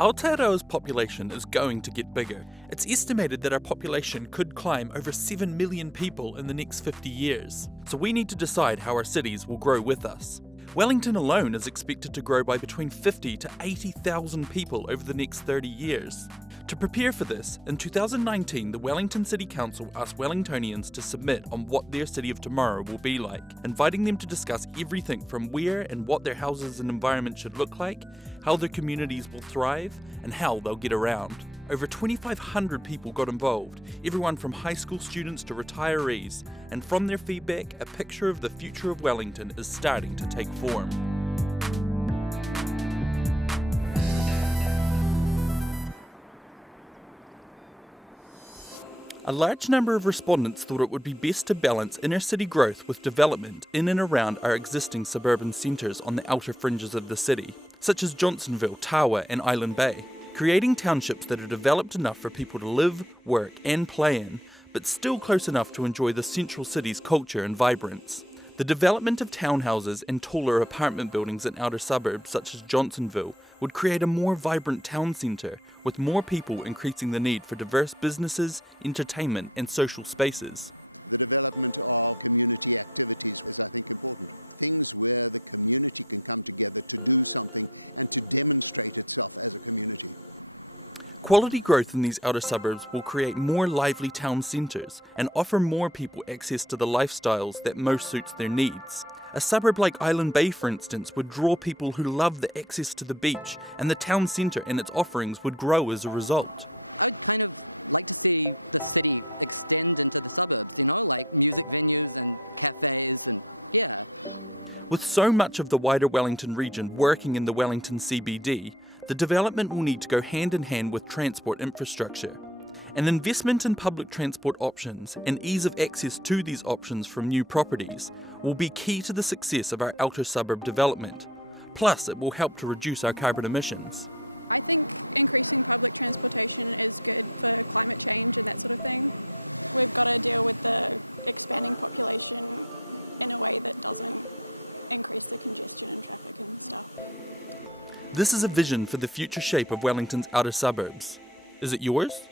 Aotearoa's population is going to get bigger. It's estimated that our population could climb over 7 million people in the next 50 years. So we need to decide how our cities will grow with us. Wellington alone is expected to grow by between 50 to 80,000 people over the next 30 years. To prepare for this, in 2019 the Wellington City Council asked Wellingtonians to submit on what their city of tomorrow will be like, inviting them to discuss everything from where and what their houses and environment should look like, how their communities will thrive, and how they'll get around. Over 2,500 people got involved, everyone from high school students to retirees, and from their feedback, a picture of the future of Wellington is starting to take form. A large number of respondents thought it would be best to balance inner city growth with development in and around our existing suburban centres on the outer fringes of the city, such as Johnsonville, Tawa and Island Bay, creating townships that are developed enough for people to live, work and play in, but still close enough to enjoy the central city's culture and vibrance. The development of townhouses and taller apartment buildings in outer suburbs such as Johnsonville would create a more vibrant town centre, with more people increasing the need for diverse businesses, entertainment and social spaces. Quality growth in these outer suburbs will create more lively town centres and offer more people access to the lifestyles that most suits their needs. A suburb like Island Bay, for instance, would draw people who love the access to the beach, and the town centre and its offerings would grow as a result. With so much of the wider Wellington region working in the Wellington CBD, the development will need to go hand in hand with transport infrastructure. An investment in public transport options and ease of access to these options from new properties will be key to the success of our outer suburb development. Plus, it will help to reduce our carbon emissions. This is a vision for the future shape of Wellington's outer suburbs. Is it yours?